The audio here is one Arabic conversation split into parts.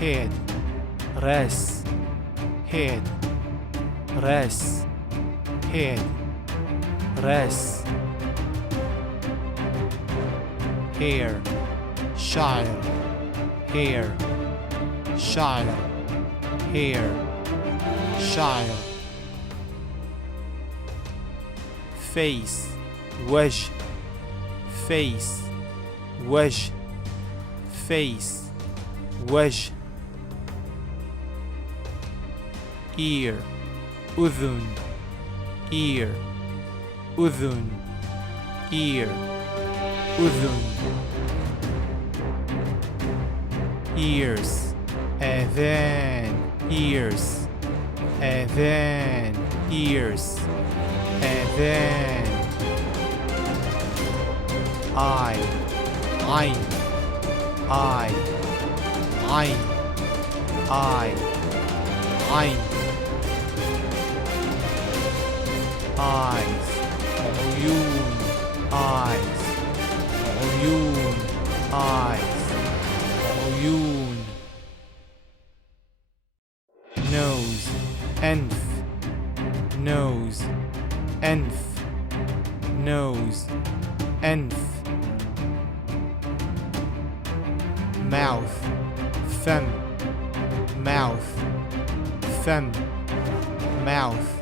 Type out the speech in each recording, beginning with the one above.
head راس head راس head راس hair شعر hair شعر hair شعر face وجه face وجه face وجه ear أذن ear أذن ear أذن ears آذان ears آذان ears آذان eye عين eye عين eye عين eyes عيون eyes عيون eyes عيون nose أنف nose أنف nose أنف mouth فم mouth فم mouth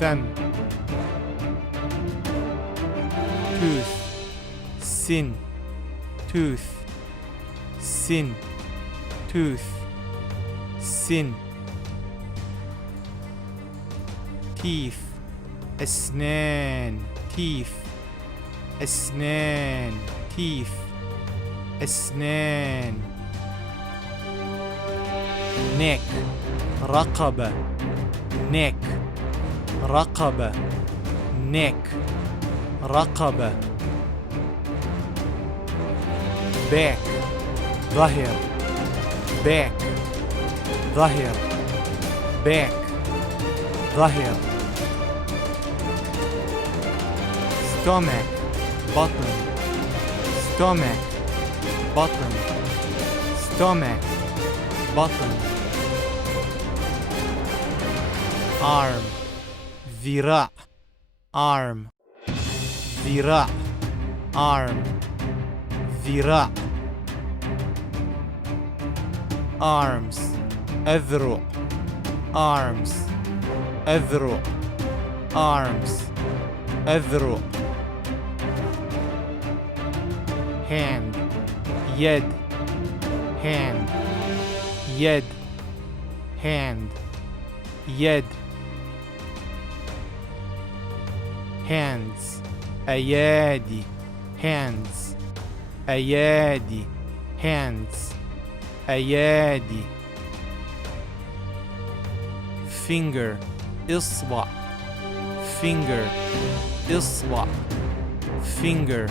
فم tooth سن tooth سن tooth سن teeth أسنان teeth أسنان teeth أسنان neck رقبة neck رقبة neck رقبة back ظهر back ظهر back ظهر stomach بطن stomach بطن stomach بطن arm ذراع arm ذراع arm ذراع arms أذرع arms أذرع arms أذرع hand يد hand يد hand يد hands أيادي hands أيادي hands أيادي finger إصبع finger إصبع finger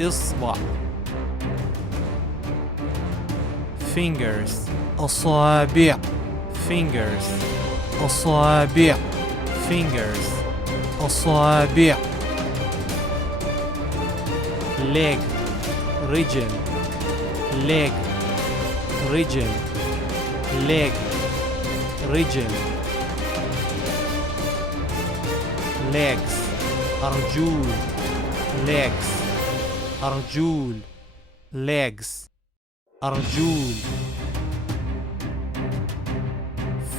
إصبع fingers أصابع fingers أصابع fingers أصابع leg رجل leg رجل leg رجل legs أرجول legs أرجول legs أرجول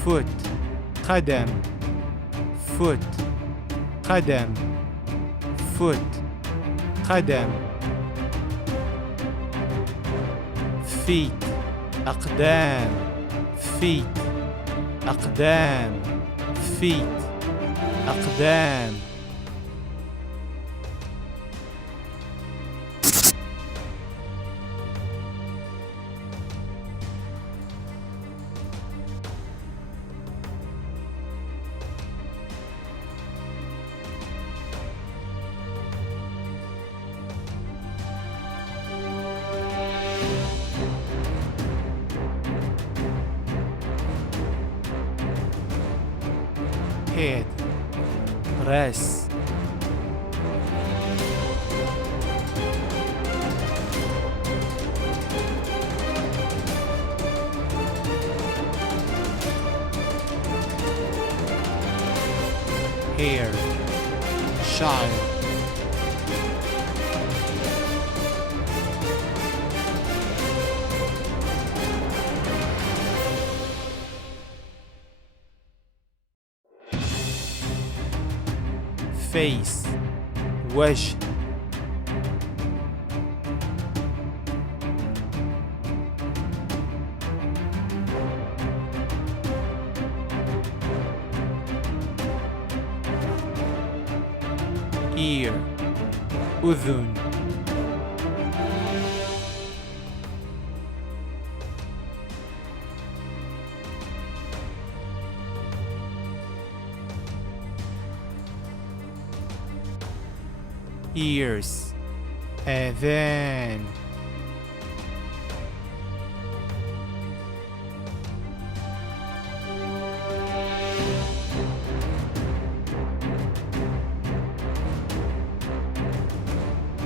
foot قدم foot قدم foot قدم feet أقدام feet أقدام feet أقدام head راس hair شعر face وجه ear أذن ears آذان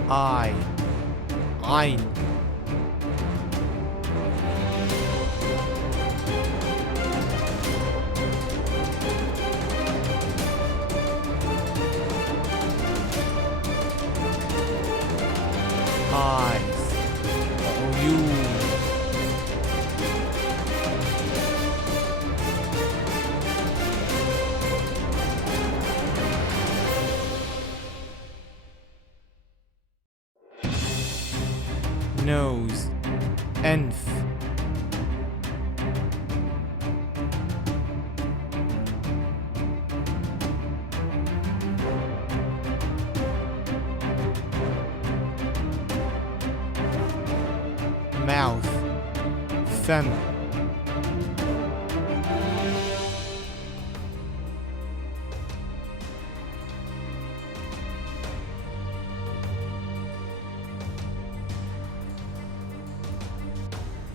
eye عين eyes عيون nose أنف mouth فم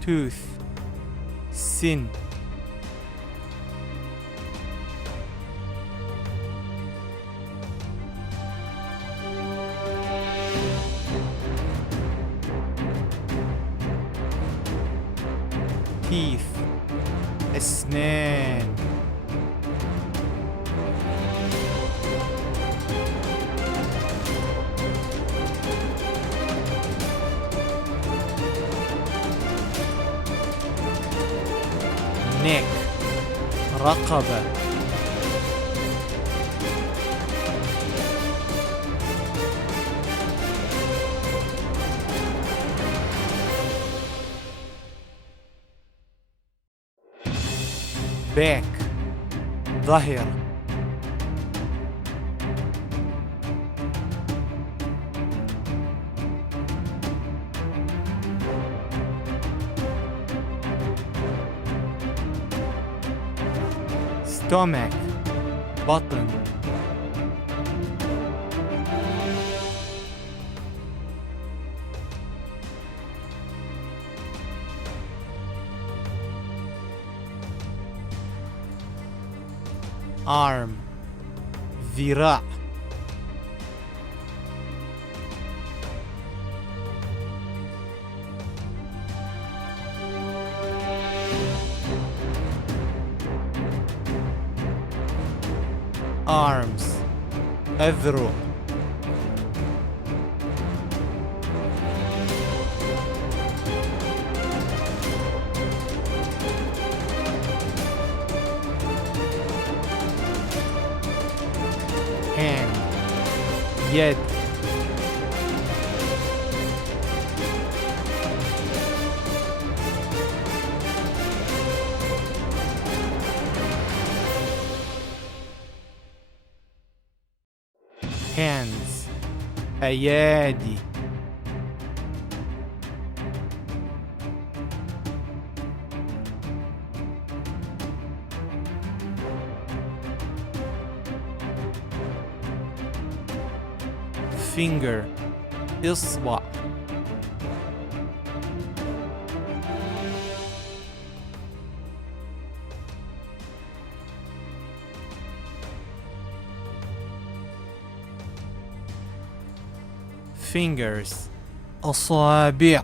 tooth سن teeth أسنان neck رقبة back ظهر stomach بطن arm ذراع arms أذرع hand يد hands أيادي finger إصبع fingers أصابع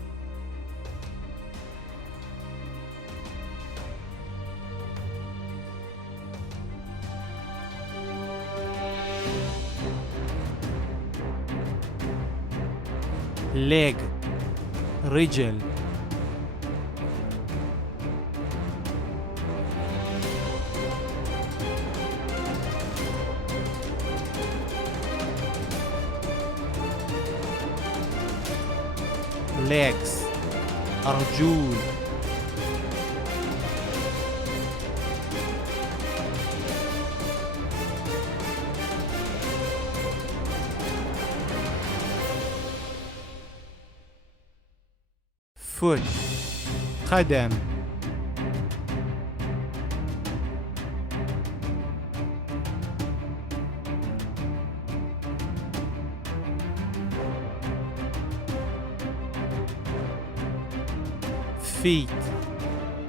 leg رجل. legs أرجل. foot قدم. feet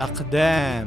أقدام.